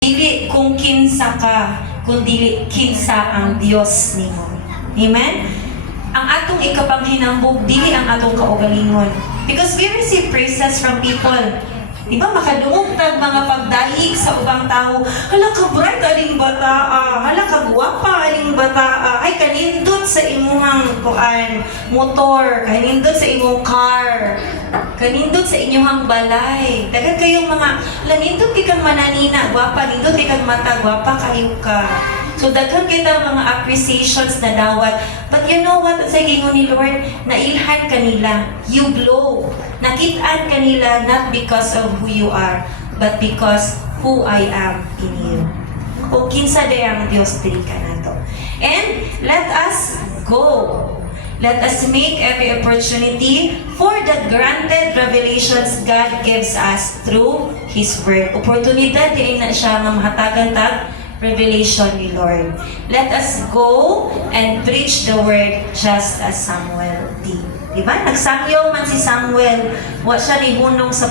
Dili kung kinsa ka, kundi kinsa ang Dios nimo. Amen? Ang atong ikapanghinambog, dili ang atong kaugalingon. Because we receive praises from people. Di ba, makadungog tag mga pagdaig sa ubang tao. Hala ka bright, aling bata. Hala ka guwapa, aling bata. Ay, kanindot sa imuhang motor. Kanindot sa imong car. Kanindot sa inyong balay. Dagan kayong mga, lanindot ikang mananina, guwapa, nindot ikang mata, guwapa kayo ka. So, daghan kita mga appreciations na dawat. But you know what? Sa gingon ni Lord, nailhan kanila. You glow. Nakitaan kanila not because of who you are, but because who I am in you. O kinsa day ang Diyos diri ka nato. And let us go. Let us make every opportunity for the granted revelations God gives us through His Word. Oportunidad din na siya nga mahatagan tag revelation ni Lord. Let us go and preach the Word just as Samuel did. Diba? Nagsangyaw man si Samuel. Wa siya nihunong sa